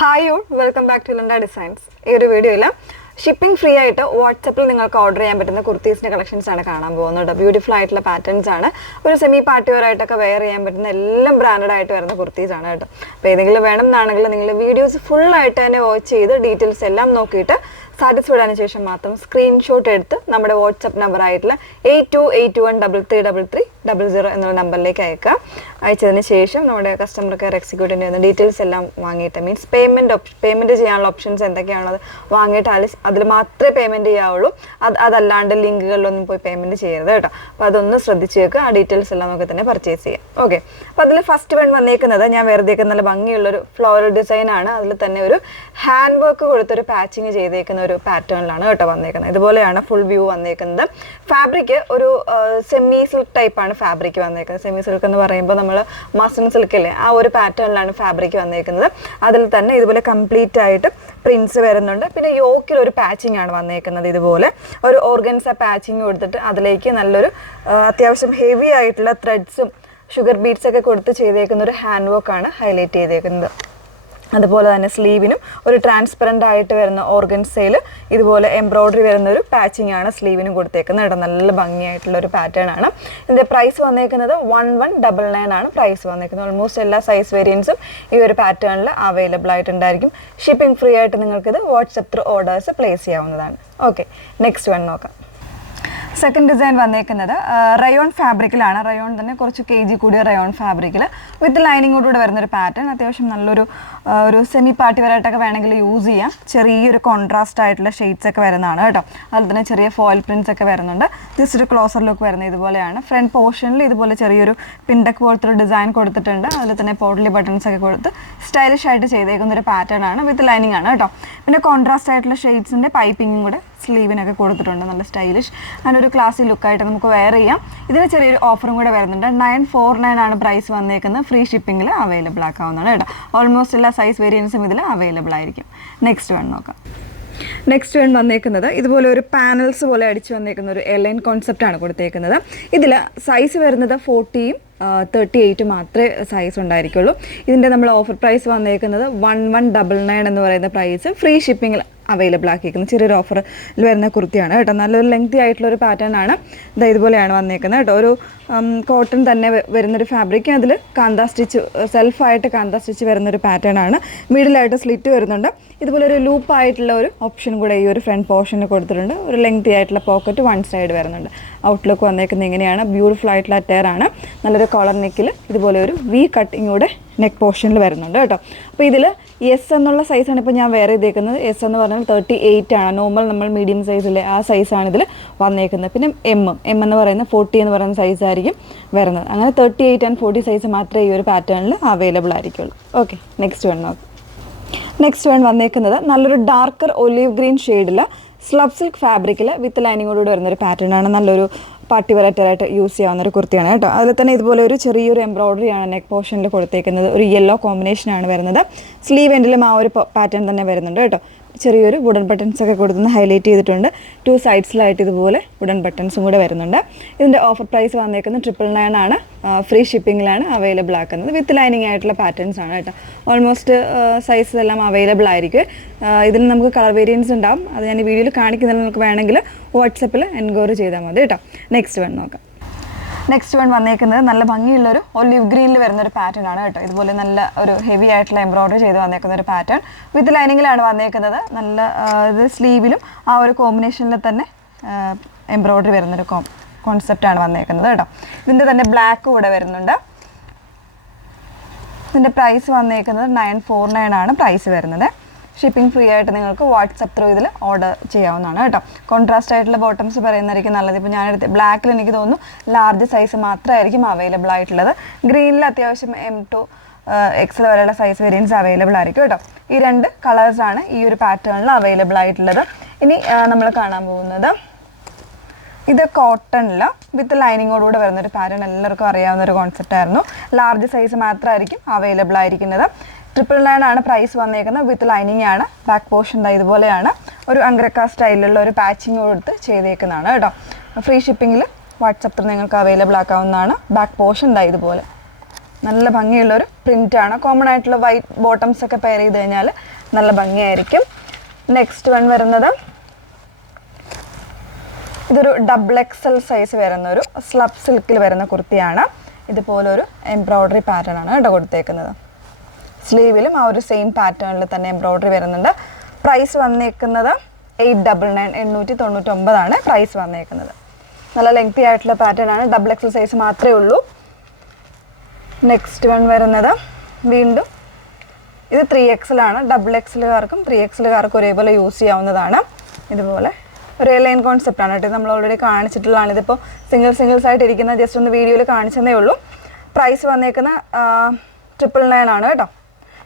Hi all, welcome back to Linda Designs. ഈ ഒരു വീഡിയോയിൽ ഷിപ്പിംഗ് ഫ്രീ ആയിട്ട് വാട്സാപ്പിൽ നിങ്ങൾക്ക് ഓർഡർ ചെയ്യാൻ പറ്റുന്ന കുർത്തീസിൻ്റെ കളക്ഷൻസ് ആണ് കാണാൻ പോകുന്നത്. ബ്യൂട്ടിഫുൾ ആയിട്ടുള്ള പാറ്റേൺസ് ആണ്. ഒരു സെമി പാർട്ടി വെയർ ആയിട്ടൊക്കെ വെയർ ചെയ്യാൻ പറ്റുന്ന എല്ലാം ബ്രാൻഡഡ് ആയിട്ട് വരുന്ന കുർത്തീസ് ആണ് കേട്ടോ. അപ്പോൾ ഏതെങ്കിലും വേണം എന്നാണെങ്കിൽ നിങ്ങൾ വീഡിയോസ് ഫുൾ ആയിട്ട് തന്നെ വാച്ച് ചെയ്ത് ഡീറ്റെയിൽസ് എല്ലാം നോക്കിയിട്ട് സാറ്റിസ്ഫൈഡ് ആയതിനു ശേഷം മാത്രം സ്ക്രീൻഷോട്ട് എടുത്ത് നമ്മുടെ വാട്സപ്പ് നമ്പർ ആയിട്ടുള്ള 8281333300 എന്നുള്ള നമ്പറിലേക്ക് അയക്കുക. അയച്ചതിന് ശേഷം നമ്മുടെ കസ്റ്റമർ കെയർ എക്സിക്യൂട്ടീവിൻ്റെ ഡീറ്റെയിൽസ് എല്ലാം വാങ്ങിയിട്ട് മീൻസ് പേയ്മെൻറ്റ് ചെയ്യാനുള്ള ഓപ്ഷൻസ് എന്തൊക്കെയാണോ അത് വാങ്ങിയിട്ട് അതിൽ മാത്രമേ പേയ്മെൻറ്റ് ചെയ്യാവുള്ളൂ. അതല്ലാണ്ട് ലിങ്കുകളിലൊന്നും പോയി പേയ്മെൻറ്റ് ചെയ്യരുത് കേട്ടോ. അപ്പോൾ അതൊന്ന് ശ്രദ്ധിച്ച് വെക്കുക. ആ ഡീറ്റെയിൽസ് എല്ലാം നമുക്ക് തന്നെ പർച്ചേസ് ചെയ്യാം. ഓക്കെ, അപ്പോൾ അതിൽ ഫസ്റ്റ് വൺ വന്നേക്കുന്നത് ഞാൻ വെറുതെ നല്ല ഭംഗിയുള്ളൊരു ഫ്ലോറൽ ഡിസൈനാണ്. അതിൽ തന്നെ ഒരു ഹാൻഡ് വർക്ക് കൊടുത്തൊരു പാച്ചിങ് ചെയ്തേക്കുന്ന ഒരു പാറ്റേണിലാണ് കേട്ടോ വന്നേക്കുന്നത്. ഇതുപോലെയാണ് ഫുൾ വ്യൂ വന്നേക്കുന്നത്. ഫാബ്രിക് ഒരു സെമി സിൽക്ക് ടൈപ്പാണ് ഫാബ്രിക് വന്നേക്കുന്നത്. സെമി സിൽക്ക് എന്ന് പറയുമ്പോൾ നമ്മൾ മസ്ലിൻ സിൽക്ക് അല്ലേ, ആ ഒരു പാറ്റേണിലാണ് ഫാബ്രിക് വന്നേക്കുന്നത്. അതിൽ തന്നെ ഇതുപോലെ കംപ്ലീറ്റ് ആയിട്ട് പ്രിൻസ് വരുന്നുണ്ട്. പിന്നെ യോക്കിൽ ഒരു പാച്ചിങ് ആണ് വന്നേക്കുന്നത്. ഇതുപോലെ ഒരു ഓർഗൻസ പാച്ചിങ് കൊടുത്തിട്ട് അതിലേക്ക് നല്ലൊരു അത്യാവശ്യം ഹെവി ആയിട്ടുള്ള ത്രെഡ്സും ഷുഗർ ബീഡ്സ് ഒക്കെ കൊടുത്ത് ചെയ്തേക്കുന്ന ഒരു ഹാൻഡ് വർക്കാണ് ഹൈലൈറ്റ് ചെയ്തേക്കുന്നത്. അതുപോലെ തന്നെ സ്ലീവിനും ഒരു ട്രാൻസ്പെറൻ്റ് ആയിട്ട് വരുന്ന ഓർഗൻസയിൽ ഇതുപോലെ എംബ്രോയ്ഡറി വരുന്ന ഒരു പാച്ചിങ് ആണ് സ്ലീവിനും കൊടുത്തേക്കുന്നത് കേട്ടോ. നല്ല ഭംഗിയായിട്ടുള്ള ഒരു പാറ്റേൺ ആണ്. ഇതിൻ്റെ പ്രൈസ് വന്നേക്കുന്നത് 1199 ആണ് പ്രൈസ് വന്നേക്കുന്നത്. ഓൾമോസ്റ്റ് എല്ലാ സൈസ് വേരിയൻസും ഈ ഒരു പാറ്റേണിൽ അവൈലബിൾ ആയിട്ടുണ്ടായിരിക്കും. ഷിപ്പിംഗ് ഫ്രീ ആയിട്ട് നിങ്ങൾക്കിത് വാട്സപ്പ് ത്രൂ ഓർഡേഴ്സ് പ്ലേസ് ചെയ്യാവുന്നതാണ്. ഓക്കെ, നെക്സ്റ്റ് വൺ നോക്കാം. സെക്കൻഡ് ഡിസൈൻ വന്നേക്കുന്നത് റയോൺ ഫാബ്രിക്കിലാണ്. റയോൺ തന്നെ കുറച്ച് KG കൂടിയ റയോൺ ഫാബ്രിക്കിൽ വിത്ത് ലൈനിങ്ങോടുകൂടെ വരുന്നൊരു പാറ്റേൺ. അത്യാവശ്യം നല്ലൊരു സെമി പാർട്ടി വെയറായിട്ടൊക്കെ വേണമെങ്കിൽ യൂസ് ചെയ്യാം. ചെറിയൊരു കോൺട്രാസ്റ്റ് ആയിട്ടുള്ള ഷെയ്ഡ്സ് ഒക്കെ വരുന്നതാണ് കേട്ടോ. അതിൽ തന്നെ ചെറിയ ഫോയിൽ പ്രിൻറ്റ്സ് ഒക്കെ വരുന്നുണ്ട്. ജസ്റ്റ് ഒരു ക്ലോസർ ലുക്ക് വരുന്നത് ഇതുപോലെയാണ്. ഫ്രണ്ട് പോർഷനിൽ ഇതുപോലെ ചെറിയൊരു പിൻഡക്ക് പോലത്തെ ഒരു ഡിസൈൻ കൊടുത്തിട്ടുണ്ട്. അതിൽ തന്നെ പോട്ട്ലി ബട്ടൺസ് ഒക്കെ കൊടുത്ത് സ്റ്റൈലിഷ് ആയിട്ട് ചെയ്തേക്കുന്ന ഒരു പാറ്റേൺ ആണ്. വിത്ത് ലൈനിങ് ആണ് കേട്ടോ. പിന്നെ കോൺട്രാസ്റ്റ് ആയിട്ടുള്ള ഷെയ്ഡ്സിൻ്റെ പൈപ്പിങ്ങും കൂടെ സ്ലീവിനൊക്കെ കൊടുത്തിട്ടുണ്ട്. നല്ല സ്റ്റൈലിഷ് ആൻഡ് ഒരു ക്ലാസി ലുക്കായിട്ട് നമുക്ക് വെയർ ചെയ്യാം. ഇതിന് ചെറിയൊരു ഓഫറും കൂടെ വരുന്നുണ്ട്. 949 ആണ് പ്രൈസ് വന്നേക്കുന്നത്. ഫ്രീ ഷിപ്പിങ്ങിൽ അവൈലബിൾ ആക്കാവുന്നതാണ് കേട്ടോ. ഓൾമോസ്റ്റ് എല്ലാ സൈസ് വേരിയൻസും ഇതിൽ അവൈലബിൾ ആയിരിക്കും. നെക്സ്റ്റ് വൺ നോക്കാം. നെക്സ്റ്റ് വൺ വന്നേക്കുന്നത് ഇതുപോലെ ഒരു പാനൽസ് പോലെ അടിച്ച് വന്നേക്കുന്ന ഒരു എലൈൻ കോൺസെപ്റ്റാണ് കൊടുത്തേക്കുന്നത്. ഇതിൽ സൈസ് വരുന്നത് 40യും 38 മാത്രമേ സൈസ് ഉണ്ടായിരിക്കുള്ളൂ. ഇതിൻ്റെ നമ്മൾ ഓഫർ പ്രൈസ് വന്നേക്കുന്നത് 1199 എന്ന് പറയുന്ന പ്രൈസ് ഫ്രീ ഷിപ്പിങ്ങിൽ അവൈലബിൾ ആക്കിയിരിക്കുന്നത്. ചെറിയൊരു ഓഫറിൽ വരുന്ന കുർത്തിയാണ് കേട്ടോ. നല്ലൊരു ലെങ്തി ആയിട്ടുള്ളൊരു പാറ്റേൺ ആണ്. ഇതുപോലെയാണ് വന്നേക്കുന്നത് കേട്ടോ. ഒരു കോട്ടൺ തന്നെ വരുന്നൊരു ഫാബ്രിക്. അതിൽ കാന്ത സ്റ്റിച്ച് സെൽഫായിട്ട് കാന്ത സ്റ്റിച്ച് വരുന്നൊരു പാറ്റേൺ ആണ്. മിഡിലായിട്ട് സ്ലിറ്റ് വരുന്നുണ്ട്. ഇതുപോലെ ഒരു ലൂപ്പായിട്ടുള്ള ഒരു ഓപ്ഷൻ കൂടെ ഈ ഒരു ഫ്രണ്ട് പോർഷന് കൊടുത്തിട്ടുണ്ട്. ഒരു ലെങ്തി ആയിട്ടുള്ള പോക്കറ്റ് വൺ സൈഡ് വരുന്നുണ്ട്. ഔട്ട്ലുക്ക് വന്നേക്കുന്നത് ഇങ്ങനെയാണ്. ബ്യൂട്ടിഫുൾ ആയിട്ടുള്ള അറ്റയർ ആണ്. നല്ലൊരു കോളർ നെക്കിൽ ഇതുപോലെ ഒരു വി കട്ടിങ് കൂടെ നെക്ക് പോർഷനിൽ വരുന്നുണ്ട് കേട്ടോ. അപ്പോൾ ഇതിൽ എസ് എന്നുള്ള സൈസാണ് ഇപ്പോൾ ഞാൻ വേറെ ചെയ്തേക്കുന്നത്. എസ് എന്ന് പറഞ്ഞാൽ 38 ആണ്. നോർമൽ നമ്മൾ മീഡിയം സൈസിലെ ആ സൈസാണ് ഇതിൽ വന്നേക്കുന്നത്. പിന്നെ എം എന്ന് പറയുന്നത് 40 എന്ന് പറയുന്ന സൈസായിരിക്കും വരുന്നത്. അങ്ങനെ 38 ആൻഡ് 40 സൈസ് മാത്രമേ ഈ ഒരു പാറ്റേണിൽ അവൈലബിൾ ആയിരിക്കുള്ളൂ. ഓക്കെ, നെക്സ്റ്റ് വൺ നോക്കാം. നെക്സ്റ്റ് വൺ വന്നേക്കുന്നത് നല്ലൊരു ഡാർക്കർ ഒലീവ് ഗ്രീൻ ഷെയ്ഡിൽ സ്ലബ് സിൽക്ക് ഫാബ്രിക്കിൽ വിത്ത് ലൈനിങ്ങോടുകൂടി വരുന്നൊരു പാറ്റേൺ ആണ്. നല്ലൊരു പാർട്ടി വെറൈറ്ററായിട്ട് യൂസ് ചെയ്യാവുന്ന ഒരു കുർത്തിയാണ് കേട്ടോ. അതിൽ തന്നെ ഇതുപോലെ ഒരു ചെറിയൊരു എംബ്രോയ്ഡറി ആണ് നെക്ക് പോർഷനിൽ കൊടുത്തേക്കുന്നത്. ഒരു യെല്ലോ കോമ്പിനേഷനാണ് വരുന്നത്. സ്ലീവ് എൻഡിലും ആ ഒരു പാറ്റേൺ തന്നെ വരുന്നുണ്ട് കേട്ടോ. ചെറിയൊരു വുഡൻ ബട്ടൺസ് ഒക്കെ കൊടുത്തുനിന്ന് ഹൈലൈറ്റ് ചെയ്തിട്ടുണ്ട്. 2 സൈഡ്സിലായിട്ട് ഇതുപോലെ വുഡൻ ബട്ടൺസും കൂടെ വരുന്നുണ്ട്. ഇതിൻ്റെ ഓഫർ പ്രൈസ് വന്നേക്കുന്നത് 999 ആണ്. ഫ്രീ ഷിപ്പിങ്ങിലാണ് അവൈലബിൾ ആക്കുന്നത്. വിത്ത് ലൈനിങ് ആയിട്ടുള്ള പാറ്റേൺസ് ആണ് കേട്ടോ. ഓൾമോസ്റ്റ് സൈസസ് എല്ലാം അവൈലബിൾ ആയിരിക്കും. ഇതിന് നമുക്ക് കളർ വേരിയൻസ് ഉണ്ടാവും. അത് ഞാൻ ഈ വീഡിയോയിൽ കാണിക്കുന്നതിന് നമുക്ക് വേണമെങ്കിൽ വാട്സപ്പിൽ എൻക്വയറി ചെയ്താൽ മതി കേട്ടോ. നെക്സ്റ്റ് വൺ നോക്കാം. നെക്സ്റ്റ് വൺ വന്നേക്കുന്നത് നല്ല ഭംഗിയുള്ളൊരു ഒലിവ് ഗ്രീനിൽ വരുന്നൊരു പാറ്റേൺ ആണ് കേട്ടോ. ഇതുപോലെ നല്ല ഒരു ഹെവി ആയിട്ടുള്ള എംബ്രോയ്ഡറി ചെയ്ത് വന്നേക്കുന്ന ഒരു പാറ്റേൺ വിത്ത് ലൈനിങ്ങിലാണ് വന്നേക്കുന്നത്. നല്ല ഇത് സ്ലീവിലും ആ ഒരു കോമ്പിനേഷനിൽ തന്നെ എംബ്രോയ്ഡറി വരുന്നൊരു കോൺസെപ്റ്റാണ് വന്നേക്കുന്നത് കേട്ടോ. ഇതിൻ്റെ തന്നെ ബ്ലാക്ക് കൂടെ വരുന്നുണ്ട്. ഇതിൻ്റെ പ്രൈസ് വന്നേക്കുന്നത് 949 ആണ് പ്രൈസ് വരുന്നത്. ഷിപ്പിംഗ് ഫ്രീ ആയിട്ട് നിങ്ങൾക്ക് വാട്സപ്പ് ത്രൂ ഇതിൽ ഓർഡർ ചെയ്യാവുന്നതാണ് കേട്ടോ. കോൺട്രാസ്റ്റ് ആയിട്ടുള്ള ബോട്ടംസ് പറയുന്നതായിരിക്കും നല്ലത്. ഇപ്പോൾ ഞാനെടുത്ത് ബ്ലാക്കിൽ എനിക്ക് തോന്നുന്നു ലാർജ് സൈസ് മാത്രമായിരിക്കും അവൈലബിൾ ആയിട്ടുള്ളത്. ഗ്രീനിൽ അത്യാവശ്യം M to XL വരെയുള്ള സൈസ് വേരിയൻസ് അവൈലബിൾ ആയിരിക്കും കേട്ടോ. ഈ 2 കളേഴ്സാണ് ഈ ഒരു പാറ്റേണിൽ അവൈലബിൾ ആയിട്ടുള്ളത്. ഇനി നമ്മൾ കാണാൻ പോകുന്നത് ഇത് കോട്ടണിൽ വിത്ത് ലൈനിങ്ങോടുകൂടെ വരുന്നൊരു പാറ്റേൺ. എല്ലാവർക്കും അറിയാവുന്ന ഒരു കോൺസെപ്റ്റ് ആയിരുന്നു. ലാർജ് സൈസ് മാത്രമായിരിക്കും അവൈലബിൾ ആയിരിക്കുന്നത്. 999 ആണ് പ്രൈസ് വന്നേക്കുന്നത്. വിത്ത് ലൈനിങ് ആണ്. ബാക്ക് പോർഷൻ ഇതുപോലെയാണ്. ഒരു അംഗ്രക്ക സ്റ്റൈലിലുള്ള ഒരു പാച്ചിങ് കൊടുത്ത് ചെയ്തേക്കുന്നതാണ് കേട്ടോ. ഫ്രീ ഷിപ്പിങ്ങിൽ വാട്സപ്പിൽ നിങ്ങൾക്ക് അവൈലബിൾ ആക്കാവുന്നതാണ്. ബാക്ക് പോർഷൻ ഇതുപോലെ നല്ല ഭംഗിയുള്ളൊരു പ്രിൻ്റാണ്. കോമൺ ആയിട്ടുള്ള വൈറ്റ് ബോട്ടംസ് ഒക്കെ പെയർ ചെയ്ത് കഴിഞ്ഞാൽ നല്ല ഭംഗിയായിരിക്കും. നെക്സ്റ്റ് വൺ വരുന്നത് ഇതൊരു XXL സൈസ് വരുന്നൊരു സ്ലബ് സിൽക്കിൽ വരുന്ന കുർത്തിയാണ്. ഇതുപോലൊരു എംബ്രോയ്ഡറി പാറ്റേൺ ആണ് കേട്ടോ കൊടുത്തേക്കുന്നത്. സ്ലീവിലും ആ ഒരു സെയിം പാറ്റേണിൽ തന്നെ എംബ്രോയ്ഡറി വരുന്നുണ്ട്. പ്രൈസ് വന്നേക്കുന്നത് 899 പ്രൈസ് വന്നേക്കുന്നത്. നല്ല ലെങ്തി ആയിട്ടുള്ള പാറ്റേൺ ആണ്. XXL സൈസ് മാത്രമേ ഉള്ളൂ. നെക്സ്റ്റ് വൺ വരുന്നത് വീണ്ടും ഇത് 3XL ആണ്. XXLകാർക്കും 3XLകാർക്കും ഒരേപോലെ യൂസ് ചെയ്യാവുന്നതാണ്. ഇതുപോലെ ഒരു ലൈൻ കോൺസെപ്റ്റ് ആണ് കേട്ടോ. നമ്മൾ ഓൾറെഡി കാണിച്ചിട്ടുള്ളതാണ്. ഇതിപ്പോൾ സിംഗിൾസ് ആയിട്ട് ഇരിക്കുന്ന ജസ്റ്റ് ഒന്ന് വീഡിയോയിൽ കാണിച്ചതേ ഉള്ളൂ. പ്രൈസ് വന്നേക്കുന്ന 999 ആണ് കേട്ടോ.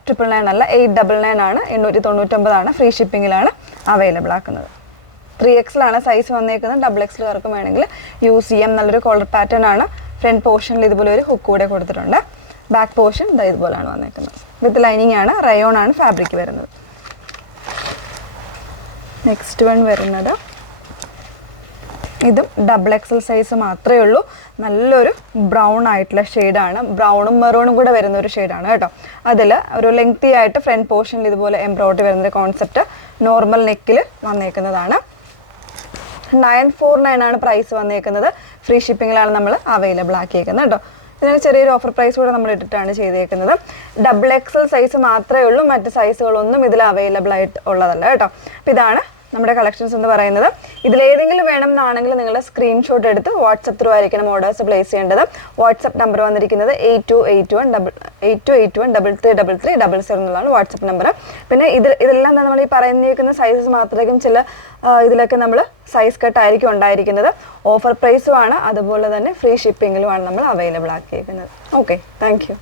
999 അല്ല, 899 ആണ്. 899 ഫ്രീ ഷിപ്പിങ്ങിലാണ് അവൈലബിൾ ആക്കുന്നത്. 3XL ആണ് സൈസ് വന്നേക്കുന്നത്. XXLകാർക്കും വേണമെങ്കിൽ യൂസ് ചെയ്യാം. നല്ലൊരു കോളർ പാറ്റേൺ ആണ്. ഫ്രണ്ട് പോർഷനിൽ ഇതുപോലെ ഒരു ഹുക്ക് കൂടെ കൊടുത്തിട്ടുണ്ട്. ബാക്ക് പോർഷൻ ഇതുപോലെയാണ് വന്നേക്കുന്നത്. വിത്ത് ലൈനിങ് ആണ്. റയോൺ ആണ് ഫാബ്രിക് വരുന്നത്. നെക്സ്റ്റ് വൺ വരുന്നത് ഇതും XXL സൈസ് മാത്രമേ ഉള്ളൂ. നല്ലൊരു ബ്രൗൺ ആയിട്ടുള്ള ഷെയ്ഡാണ്. ബ്രൗണും മെറൂണും കൂടെ വരുന്ന ഒരു ഷെയ്ഡാണ് കേട്ടോ. അതിൽ ഒരു ലെങ്തി ആയിട്ട് ഫ്രണ്ട് പോർഷനിൽ ഇതുപോലെ എംബ്രോയ്ഡറി വരുന്നൊരു കോൺസെപ്റ്റ് നോർമൽ നെക്കിൽ വന്നേക്കുന്നതാണ്. 949 ആണ് പ്രൈസ് വന്നേക്കുന്നത്. ഫ്രീ ഷിപ്പിങ്ങിലാണ് നമ്മൾ അവൈലബിൾ ആക്കിയേക്കുന്നത് കേട്ടോ. ഇതിന് ചെറിയൊരു ഓഫർ പ്രൈസ് കൂടെ നമ്മൾ ഇട്ടിട്ടാണ് ചെയ്തേക്കുന്നത്. XXL സൈസ് മാത്രമേ ഉള്ളൂ. മറ്റ് സൈസുകളൊന്നും ഇതിൽ അവൈലബിൾ ആയിട്ട് ഉള്ളതല്ല കേട്ടോ. അപ്പോൾ ഇതാണ് നമ്മുടെ കളക്ഷൻസ് എന്ന് പറയുന്നത്. ഇതിലേതെങ്കിലും വേണം എന്നാണെങ്കിൽ നിങ്ങൾ സ്ക്രീൻഷോട്ട് എടുത്ത് വാട്സപ്പ് ത്രൂ ആയിരിക്കണം ഓർഡേഴ്സ് പ്ലേസ് ചെയ്യേണ്ടത്. വാട്സപ്പ് നമ്പർ വന്നിരിക്കുന്നത് 8281333300 എന്നുള്ളതാണ് വാട്സപ്പ് നമ്പർ. പിന്നെ ഇതെല്ലാം നമ്മൾ ഈ പറഞ്ഞിരിക്കുന്ന സൈസസ് മാത്രമായിരിക്കും. ചില ഇതിലൊക്കെ നമ്മൾ സൈസ് കട്ടായിരിക്കും ഉണ്ടായിരിക്കുന്നത്. ഓഫർ പ്രൈസുമാണ്, അതുപോലെ തന്നെ ഫ്രീ ഷിപ്പിങ്ങിലുമാണ് നമ്മൾ അവൈലബിൾ ആക്കിയിരിക്കുന്നത്. Okay, thank U.